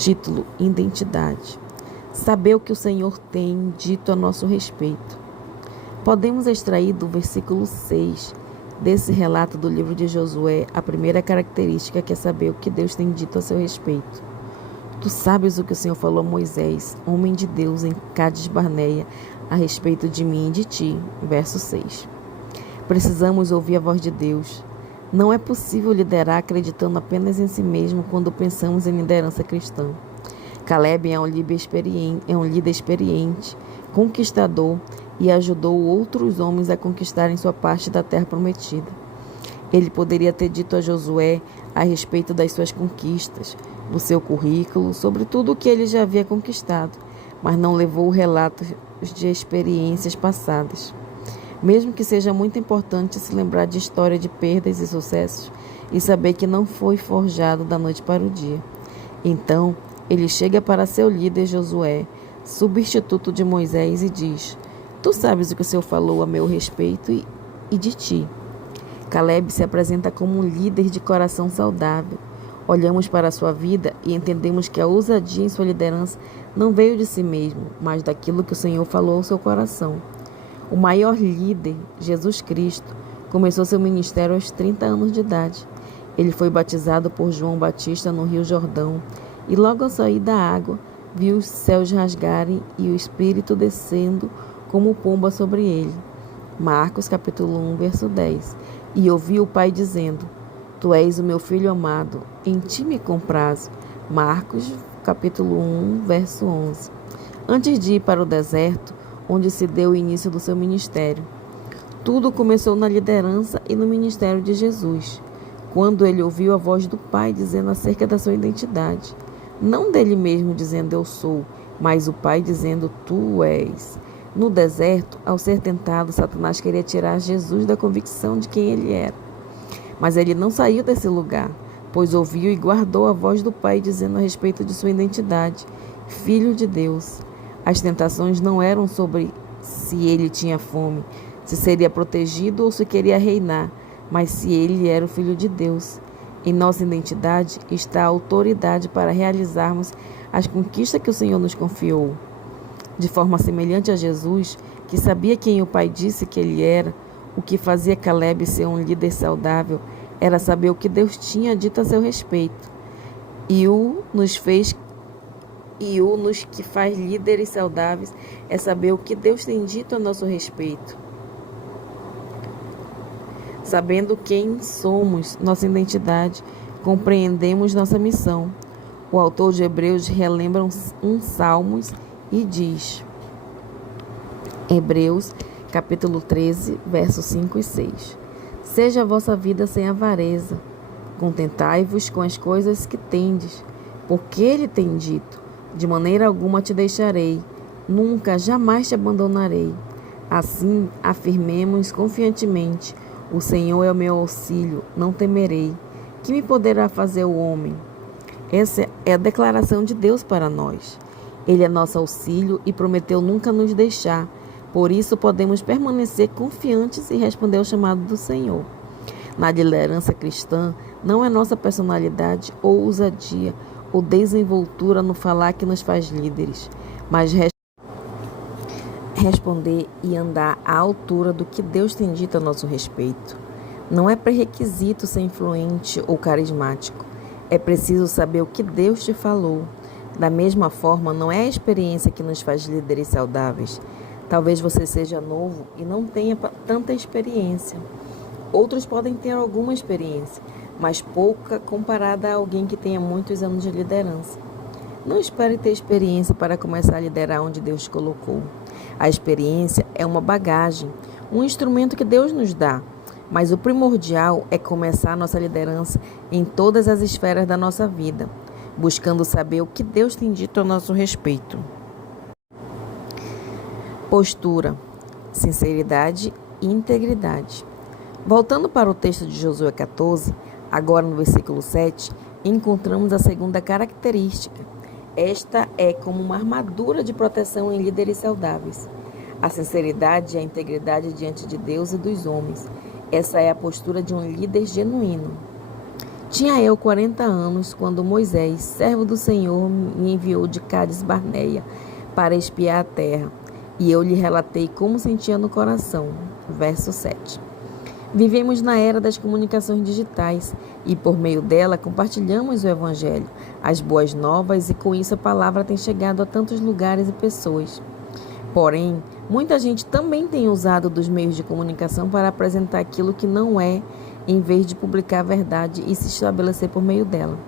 Título: Identidade. Saber o que o Senhor tem dito a nosso respeito. Podemos extrair do versículo 6 desse relato do livro de Josué a primeira característica, que é saber o que Deus tem dito a seu respeito. Tu sabes o que o Senhor falou a Moisés, homem de Deus, em Cádiz Barneia, a respeito de mim e de ti. Verso 6. Precisamos ouvir a voz de Deus. Não é possível liderar acreditando apenas em si mesmo quando pensamos em liderança cristã. Caleb é um líder experiente, conquistador, e ajudou outros homens a conquistarem sua parte da terra prometida. Ele poderia ter dito a Josué a respeito das suas conquistas, do seu currículo, sobre tudo o que ele já havia conquistado, mas não levou relatos de experiências passadas. Mesmo que seja muito importante se lembrar de história de perdas e sucessos e saber que não foi forjado da noite para o dia. Então, ele chega para seu líder Josué, substituto de Moisés, e diz: Tu sabes o que o Senhor falou a meu respeito e de ti. Caleb se apresenta como um líder de coração saudável. Olhamos para a sua vida e entendemos que a ousadia em sua liderança não veio de si mesmo, mas daquilo que o Senhor falou ao seu coração. O maior líder, Jesus Cristo, começou seu ministério aos 30 anos de idade. Ele foi batizado por João Batista no Rio Jordão e logo ao sair da água, viu os céus rasgarem e o Espírito descendo como pomba sobre ele. Marcos capítulo 1, verso 10. E ouviu o Pai dizendo: Tu és o meu Filho amado, em ti me comprazo. Marcos capítulo 1, verso 11. Antes de ir para o deserto, onde se deu o início do seu ministério, tudo começou na liderança e no ministério de Jesus, quando ele ouviu a voz do Pai dizendo acerca da sua identidade. Não dele mesmo dizendo eu sou, mas o Pai dizendo tu és. No deserto, ao ser tentado, Satanás queria tirar Jesus da convicção de quem ele era. Mas ele não saiu desse lugar, pois ouviu e guardou a voz do Pai dizendo a respeito de sua identidade, Filho de Deus. As tentações não eram sobre se ele tinha fome, se seria protegido ou se queria reinar, mas se ele era o Filho de Deus. Em nossa identidade está a autoridade para realizarmos as conquistas que o Senhor nos confiou. De forma semelhante a Jesus, que sabia quem o Pai disse que ele era, o que fazia Caleb ser um líder saudável era saber o que Deus tinha dito a seu respeito. E o nos que faz líderes saudáveis é saber o que Deus tem dito a nosso respeito. Sabendo quem somos, nossa identidade, compreendemos nossa missão. O autor de Hebreus relembra um Salmos e diz, Hebreus capítulo 13, versos 5 e 6. Seja a vossa vida sem avareza, contentai-vos com as coisas que tendes, porque ele tem dito, de maneira alguma te deixarei, nunca, jamais te abandonarei. Assim, afirmemos confiantemente, o Senhor é o meu auxílio, não temerei. Que me poderá fazer o homem? Essa é a declaração de Deus para nós. Ele é nosso auxílio e prometeu nunca nos deixar. Por isso, podemos permanecer confiantes e responder ao chamado do Senhor. Na liderança cristã, não é nossa personalidade ou ousadia ou desenvoltura no falar que nos faz líderes, mas responder e andar à altura do que Deus tem dito a nosso respeito. Não é pré-requisito ser influente ou carismático. É preciso saber o que Deus te falou. Da mesma forma, não é a experiência que nos faz líderes saudáveis. Talvez você seja novo e não tenha tanta experiência. Outros podem ter alguma experiência, mas pouca comparada a alguém que tenha muitos anos de liderança. Não espere ter experiência para começar a liderar onde Deus te colocou. A experiência é uma bagagem, um instrumento que Deus nos dá, mas o primordial é começar a nossa liderança em todas as esferas da nossa vida, buscando saber o que Deus tem dito a nosso respeito. Postura, sinceridade e integridade. Voltando para o texto de Josué 14, agora no versículo 7, encontramos a segunda característica. Esta é como uma armadura de proteção em líderes saudáveis. A sinceridade e a integridade diante de Deus e dos homens. Essa é a postura de um líder genuíno. Tinha eu 40 anos quando Moisés, servo do Senhor, me enviou de Cádiz Barneia para espiar a terra, e eu lhe relatei como sentia no coração. Verso 7. Vivemos na era das comunicações digitais e, por meio dela, compartilhamos o Evangelho, as boas novas, e com isso a palavra tem chegado a tantos lugares e pessoas. Porém, muita gente também tem usado dos meios de comunicação para apresentar aquilo que não é, em vez de publicar a verdade e se estabelecer por meio dela.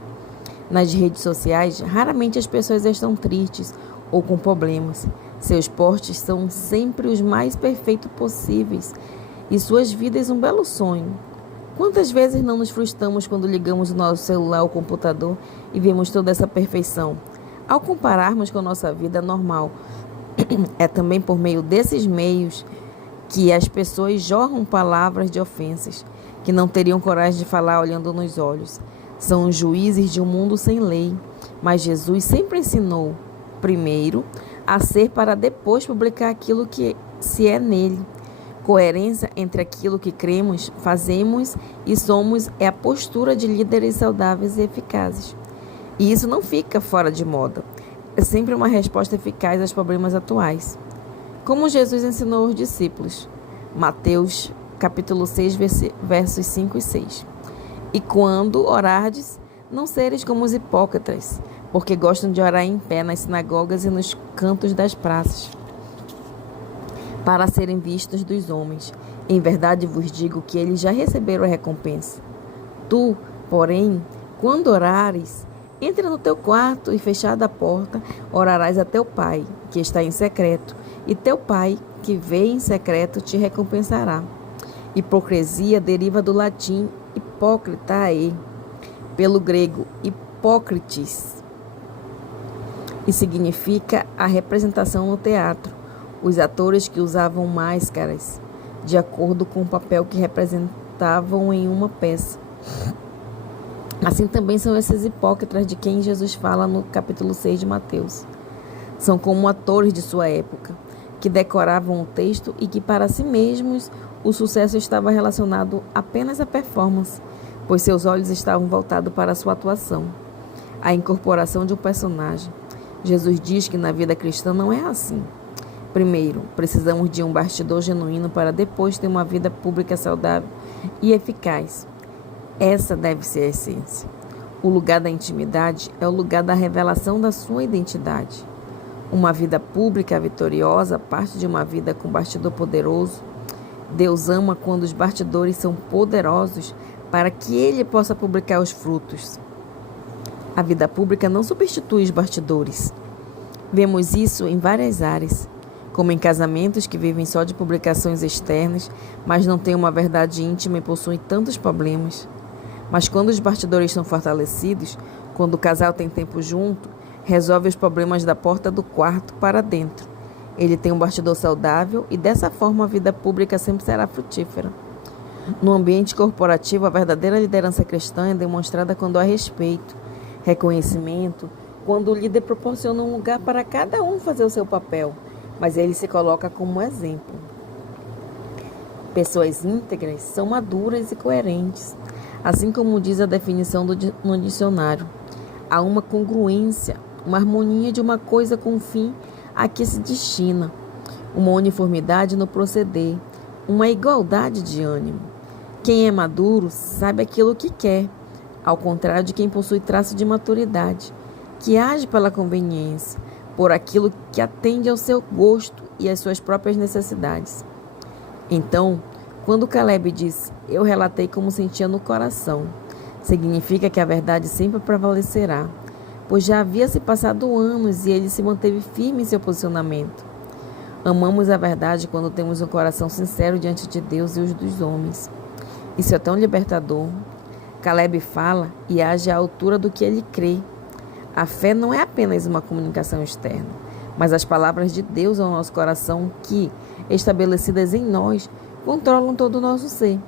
Nas redes sociais, raramente as pessoas estão tristes ou com problemas. Seus posts são sempre os mais perfeitos possíveis e suas vidas um belo sonho. Quantas vezes não nos frustramos quando ligamos o nosso celular ou computador e vemos toda essa perfeição? Ao compararmos com a nossa vida normal, é também por meio desses meios que as pessoas jorram palavras de ofensas, que não teriam coragem de falar olhando nos olhos. São os juízes de um mundo sem lei, mas Jesus sempre ensinou, primeiro, a ser para depois publicar aquilo que se é nele. Coerência entre aquilo que cremos, fazemos e somos é a postura de líderes saudáveis e eficazes. E isso não fica fora de moda. É sempre uma resposta eficaz aos problemas atuais. Como Jesus ensinou aos discípulos. Mateus capítulo 6, versos 5 e 6. E quando orardes, não sereis como os hipócritas, porque gostam de orar em pé nas sinagogas e nos cantos das praças, para serem vistos dos homens. Em verdade vos digo que eles já receberam a recompensa. Tu, porém, quando orares, entra no teu quarto e, fechada a porta, orarás a teu pai, que está em secreto, e teu pai, que vê em secreto, te recompensará. Hipocrisia deriva do latim hipócritae, pelo grego hipócrites, e significa a representação no teatro. Os atores que usavam máscaras de acordo com o papel que representavam em uma peça. Assim também são esses hipócritas de quem Jesus fala no capítulo 6 de Mateus. São como atores de sua época, que decoravam o texto e que para si mesmos o sucesso estava relacionado apenas à performance, pois seus olhos estavam voltados para a sua atuação, a incorporação de um personagem. Jesus diz que na vida cristã não é assim. Primeiro, precisamos de um bastidor genuíno para depois ter uma vida pública saudável e eficaz. Essa deve ser a essência. O lugar da intimidade é o lugar da revelação da sua identidade. Uma vida pública vitoriosa parte de uma vida com bastidor poderoso. Deus ama quando os bastidores são poderosos para que Ele possa publicar os frutos. A vida pública não substitui os bastidores. Vemos isso em várias áreas, como em casamentos que vivem só de publicações externas, mas não têm uma verdade íntima e possuem tantos problemas. Mas quando os bastidores são fortalecidos, quando o casal tem tempo junto, resolve os problemas da porta do quarto para dentro. Ele tem um bastidor saudável e dessa forma a vida pública sempre será frutífera. No ambiente corporativo, a verdadeira liderança cristã é demonstrada quando há respeito, reconhecimento, quando o líder proporciona um lugar para cada um fazer o seu papel, mas ele se coloca como um exemplo. Pessoas íntegras são maduras e coerentes, assim como diz a definição no dicionário. Há uma congruência, uma harmonia de uma coisa com o fim a que se destina, uma uniformidade no proceder, uma igualdade de ânimo. Quem é maduro sabe aquilo que quer, ao contrário de quem possui traço de maturidade, que age pela conveniência, por aquilo que atende ao seu gosto e às suas próprias necessidades. Então, quando Caleb diz, eu relatei como sentia no coração, significa que a verdade sempre prevalecerá, pois já havia se passado anos e ele se manteve firme em seu posicionamento. Amamos a verdade quando temos um coração sincero diante de Deus e os dos homens. Isso é tão libertador. Caleb fala e age à altura do que ele crê. A fé não é apenas uma comunicação externa, mas as palavras de Deus ao nosso coração que, estabelecidas em nós, controlam todo o nosso ser.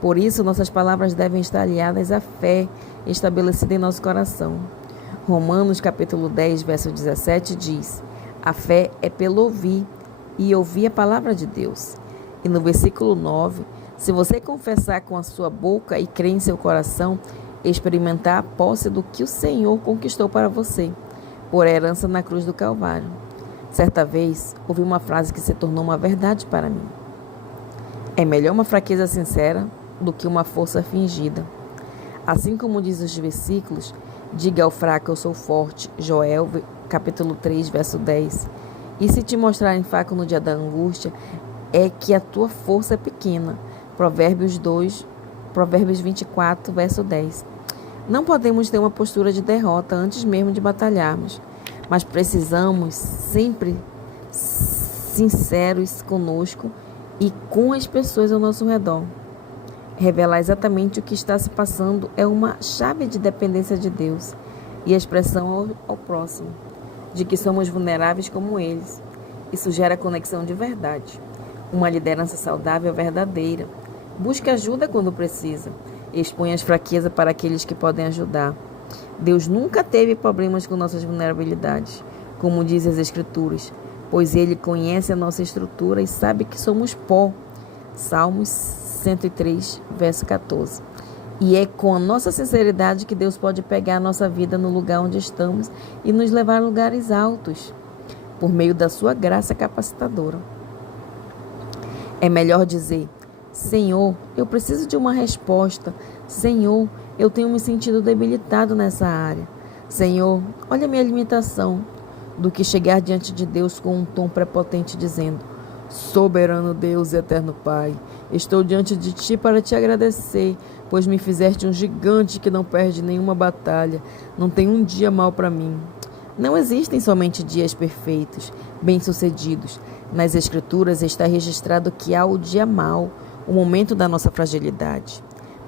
Por isso, nossas palavras devem estar aliadas à fé estabelecida em nosso coração. Romanos capítulo 10, verso 17 diz, a fé é pelo ouvir, e ouvir a palavra de Deus. E no versículo 9, se você confessar com a sua boca e crer em seu coração, experimentar a posse do que o Senhor conquistou para você, por herança na cruz do Calvário. Certa vez, ouvi uma frase que se tornou uma verdade para mim. É melhor uma fraqueza sincera do que uma força fingida. Assim como diz os versículos, diga ao fraco, eu sou forte, Joel, capítulo 3, verso 10. E se te mostrarem fraco no dia da angústia, é que a tua força é pequena. Provérbios 24, verso 10. Não podemos ter uma postura de derrota antes mesmo de batalharmos, mas precisamos sempre sinceros conosco e com as pessoas ao nosso redor. Revelar exatamente o que está se passando é uma chave de dependência de Deus e a expressão ao próximo, de que somos vulneráveis como eles. Isso gera conexão de verdade. Uma liderança saudável é verdadeira. Busque ajuda quando precisa. Expõe as fraquezas para aqueles que podem ajudar. Deus nunca teve problemas com nossas vulnerabilidades, como dizem as Escrituras, pois Ele conhece a nossa estrutura e sabe que somos pó. Salmos 103, verso 14. E é com a nossa sinceridade que Deus pode pegar a nossa vida no lugar onde estamos e nos levar a lugares altos, por meio da sua graça capacitadora. É melhor dizer: Senhor, eu preciso de uma resposta. Senhor, eu tenho me sentido debilitado nessa área. Senhor, olha a minha limitação, do que chegar diante de Deus com um tom prepotente dizendo: Soberano Deus e eterno Pai, estou diante de Ti para Te agradecer, pois me fizeste um gigante que não perde nenhuma batalha, não tem um dia mau para mim. Não existem somente dias perfeitos, bem-sucedidos. Nas Escrituras está registrado que há o dia mau, o momento da nossa fragilidade.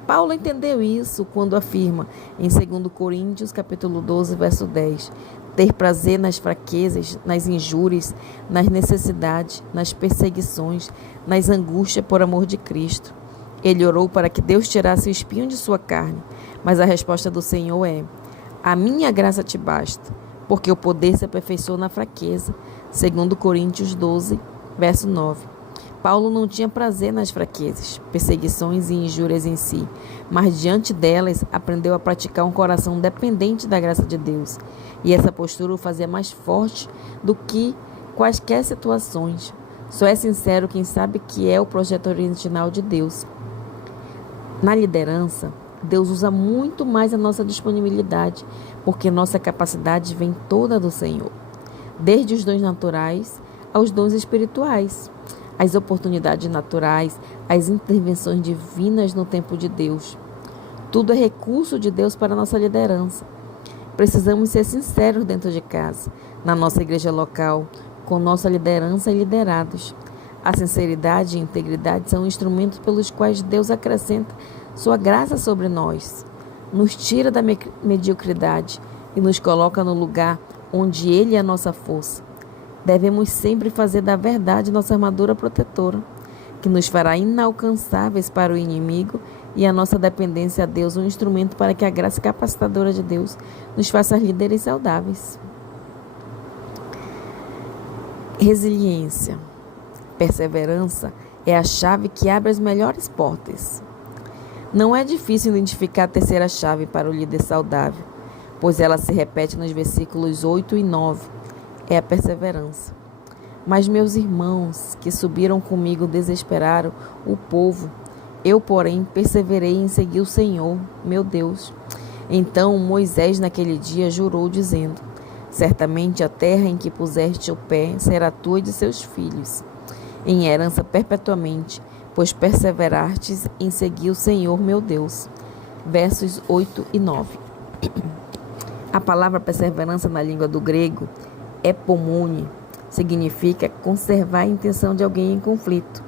Paulo entendeu isso quando afirma em 2 Coríntios, capítulo 12, verso 10, ter prazer nas fraquezas, nas injúrias, nas necessidades, nas perseguições, nas angústias por amor de Cristo. Ele orou para que Deus tirasse o espinho de sua carne, mas a resposta do Senhor é: a minha graça te basta, porque o poder se aperfeiçoa na fraqueza. 2 Coríntios 12, verso 9. Paulo não tinha prazer nas fraquezas, perseguições e injúrias em si, mas diante delas aprendeu a praticar um coração dependente da graça de Deus. E essa postura o fazia mais forte do que quaisquer situações. Só é sincero quem sabe que é o projeto original de Deus. Na liderança, Deus usa muito mais a nossa disponibilidade, porque nossa capacidade vem toda do Senhor. Desde os dons naturais aos dons espirituais, as oportunidades naturais, as intervenções divinas no tempo de Deus. Tudo é recurso de Deus para a nossa liderança. Precisamos ser sinceros dentro de casa, na nossa igreja local, com nossa liderança e liderados. A sinceridade e a integridade são instrumentos pelos quais Deus acrescenta sua graça sobre nós, nos tira da mediocridade e nos coloca no lugar onde Ele é a nossa força. Devemos sempre fazer da verdade nossa armadura protetora, que nos fará inalcançáveis para o inimigo, e a nossa dependência a Deus um instrumento para que a graça capacitadora de Deus nos faça líderes saudáveis. Resiliência. Perseverança é a chave que abre as melhores portas. Não é difícil identificar a terceira chave para o líder saudável, pois ela se repete nos versículos 8 e 9. É a perseverança. Mas meus irmãos que subiram comigo desesperaram o povo. Eu, porém, perseverei em seguir o Senhor, meu Deus. Então Moisés naquele dia jurou, dizendo: certamente a terra em que puseste o pé será tua e de seus filhos, em herança perpetuamente, pois perseverastes em seguir o Senhor, meu Deus. Versos 8 e 9. A palavra perseverança na língua do grego epomone, significa conservar a intenção de alguém em conflito,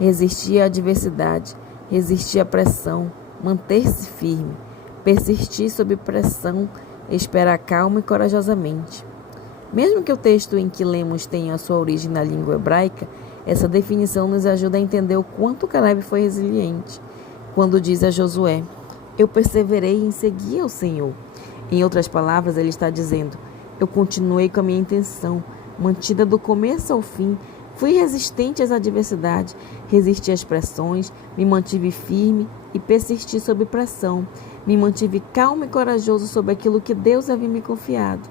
resistir à adversidade, resistir à pressão, manter-se firme, persistir sob pressão, esperar calma e corajosamente. Mesmo que o texto em que lemos tenha a sua origem na língua hebraica, essa definição nos ajuda a entender o quanto Caleb foi resiliente, quando diz a Josué: eu perseverei em seguir ao Senhor. Em outras palavras, ele está dizendo: eu continuei com a minha intenção, mantida do começo ao fim, Fui resistente às adversidades, resisti às pressões, me mantive firme e persisti sob pressão. Me mantive calmo e corajoso sobre aquilo que Deus havia me confiado.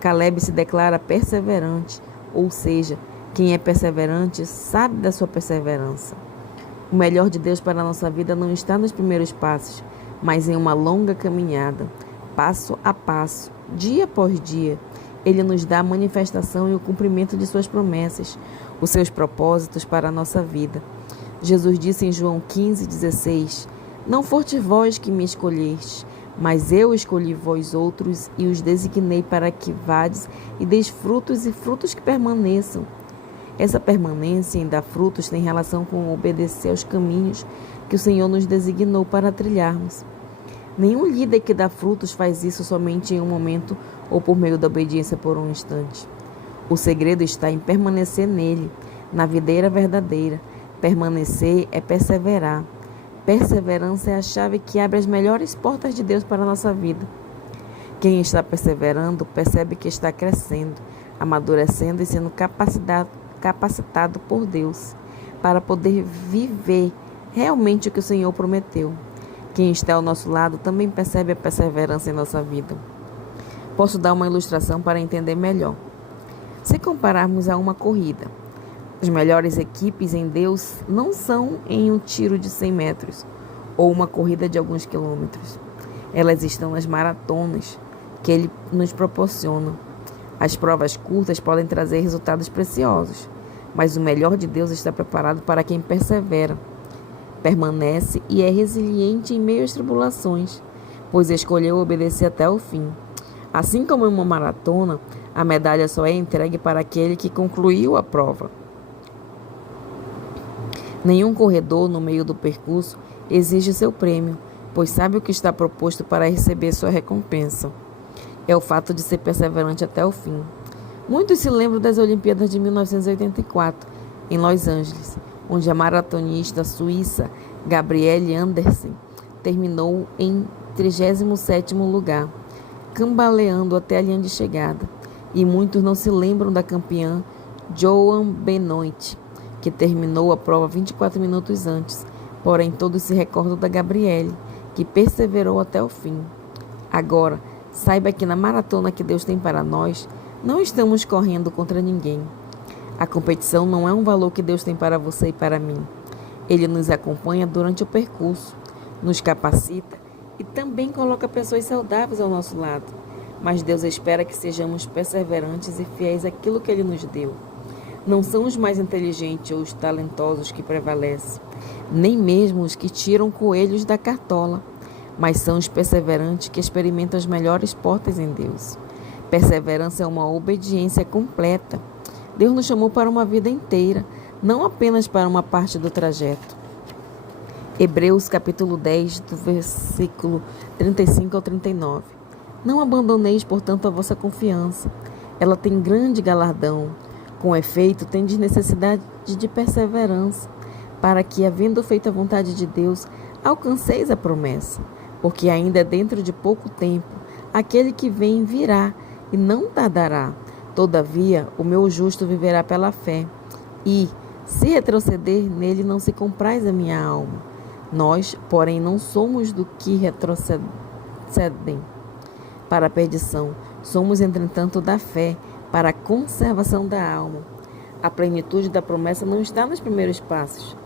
Caleb se declara perseverante, ou seja, quem é perseverante sabe da sua perseverança. O melhor de Deus para a nossa vida não está nos primeiros passos, mas em uma longa caminhada, passo a passo, dia após dia. Ele nos dá a manifestação e o cumprimento de suas promessas, os seus propósitos para a nossa vida. Jesus disse em João 15,16: Não fostes vós que me escolhestes, mas eu escolhi vós outros e os designei para que vades e deis frutos e frutos que permaneçam. Essa permanência em dar frutos tem relação com obedecer aos caminhos que o Senhor nos designou para trilharmos. Nenhum líder que dá frutos faz isso somente em um momento ou por meio da obediência por um instante. O segredo está em permanecer nele, na videira verdadeira. Permanecer é perseverar. Perseverança é a chave que abre as melhores portas de Deus para a nossa vida. Quem está perseverando percebe que está crescendo, amadurecendo e sendo capacitado por Deus para poder viver realmente o que o Senhor prometeu. Quem está ao nosso lado também percebe a perseverança em nossa vida. Posso dar uma ilustração para entender melhor. Se compararmos a uma corrida, as melhores equipes em Deus não são em um tiro de 100 metros ou uma corrida de alguns quilômetros. Elas estão nas maratonas que Ele nos proporciona. As provas curtas podem trazer resultados preciosos, mas o melhor de Deus está preparado para quem persevera, permanece e é resiliente em meio às tribulações, pois escolheu obedecer até o fim. Assim como em uma maratona, a medalha só é entregue para aquele que concluiu a prova. Nenhum corredor no meio do percurso exige seu prêmio, pois sabe o que está proposto para receber sua recompensa. É o fato de ser perseverante até o fim. Muitos se lembram das Olimpíadas de 1984, em Los Angeles, onde a maratonista suíça Gabriele Andersen terminou em 37º lugar, cambaleando até a linha de chegada. E muitos não se lembram da campeã Joan Benoit, que terminou a prova 24 minutos antes. Porém, todos se recordam da Gabriele, que perseverou até o fim. Agora, saiba que na maratona que Deus tem para nós, não estamos correndo contra ninguém. A competição não é um valor que Deus tem para você e para mim. Ele nos acompanha durante o percurso, nos capacita e também coloca pessoas saudáveis ao nosso lado. Mas Deus espera que sejamos perseverantes e fiéis àquilo que Ele nos deu. Não são os mais inteligentes ou os talentosos que prevalecem, nem mesmo os que tiram coelhos da cartola, mas são os perseverantes que experimentam as melhores portas em Deus. Perseverança é uma obediência completa. Deus nos chamou para uma vida inteira, não apenas para uma parte do trajeto. Hebreus capítulo 10, do versículo 35 ao 39. Não abandoneis, portanto, a vossa confiança. Ela tem grande galardão. Com efeito, tendes necessidade de perseverança, para que, havendo feito a vontade de Deus, alcanceis a promessa. Porque ainda dentro de pouco tempo, aquele que vem virá e não tardará. Todavia, o meu justo viverá pela fé. E, se retroceder, nele não se compraz a minha alma. Nós, porém, não somos do que retrocedem para a perdição. Somos, entretanto, da fé, para a conservação da alma. A plenitude da promessa não está nos primeiros passos,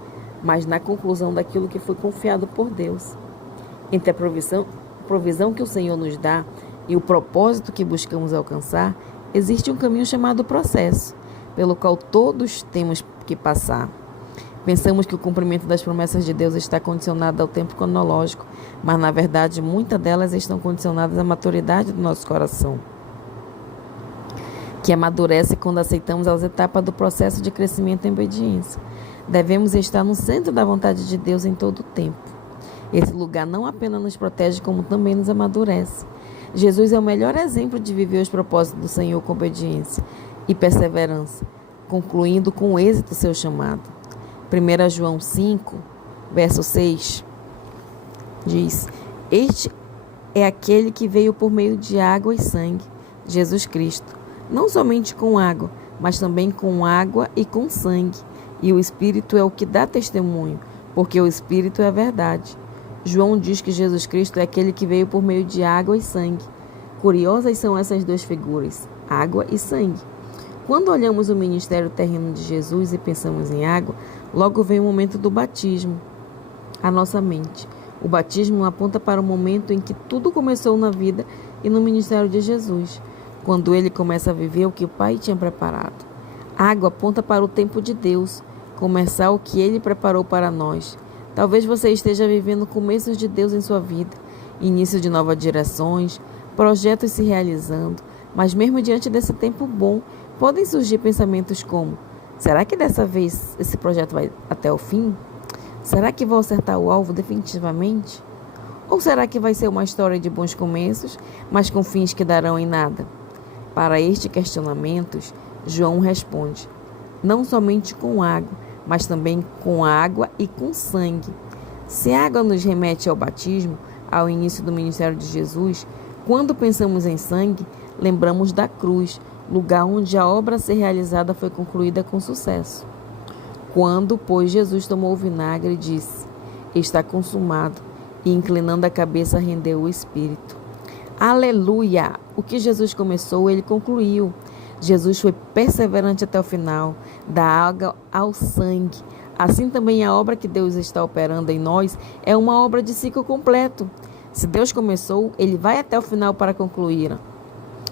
mas na conclusão daquilo que foi confiado por Deus. Entre a provisão que o Senhor nos dá e o propósito que buscamos alcançar, existe um caminho chamado processo, pelo qual todos temos que passar. Pensamos que o cumprimento das promessas de Deus está condicionado ao tempo cronológico, mas na verdade muitas delas estão condicionadas à maturidade do nosso coração, que amadurece quando aceitamos as etapas do processo de crescimento em obediência. Devemos estar no centro da vontade de Deus em todo o tempo. Esse lugar não apenas nos protege, como também nos amadurece. Jesus é o melhor exemplo de viver os propósitos do Senhor com obediência e perseverança, concluindo com êxito seu chamado. 1 João 5, verso 6, diz: Este é aquele que veio por meio de água e sangue, Jesus Cristo. Não somente com água, mas também com água e com sangue. E o Espírito é o que dá testemunho, porque o Espírito é a verdade. João diz que Jesus Cristo é aquele que veio por meio de água e sangue. Curiosas são essas duas figuras, água e sangue. Quando olhamos o ministério terreno de Jesus e pensamos em água, logo vem o momento do batismo à nossa mente. O batismo aponta para o momento em que tudo começou na vida e no ministério de Jesus, quando ele começa a viver o que o Pai tinha preparado. A água aponta para o tempo de Deus, começar o que ele preparou para nós. Talvez você esteja vivendo começos de Deus em sua vida, início de novas direções, projetos se realizando, mas mesmo diante desse tempo bom, podem surgir pensamentos como: será que dessa vez esse projeto vai até o fim? Será que vou acertar o alvo definitivamente? Ou será que vai ser uma história de bons começos, mas com fins que darão em nada? Para estes questionamentos, João responde: não somente com água, mas também com água e com sangue. Se a água nos remete ao batismo, ao início do ministério de Jesus, quando pensamos em sangue, lembramos da cruz, lugar onde a obra a ser realizada foi concluída com sucesso. Quando, pois, Jesus tomou o vinagre, disse: está consumado, e inclinando a cabeça rendeu o Espírito. Aleluia! O que Jesus começou, ele concluiu. Jesus foi perseverante até o final, da água ao sangue. Assim também a obra que Deus está operando em nós é uma obra de ciclo completo. Se Deus começou, ele vai até o final para concluir.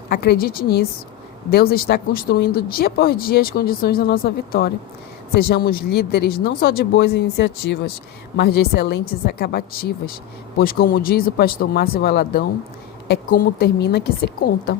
Acredite nisso. Deus está construindo dia por dia as condições da nossa vitória. Sejamos líderes não só de boas iniciativas, mas de excelentes acabativas, pois, como diz o pastor Márcio Valadão, é como termina que se conta.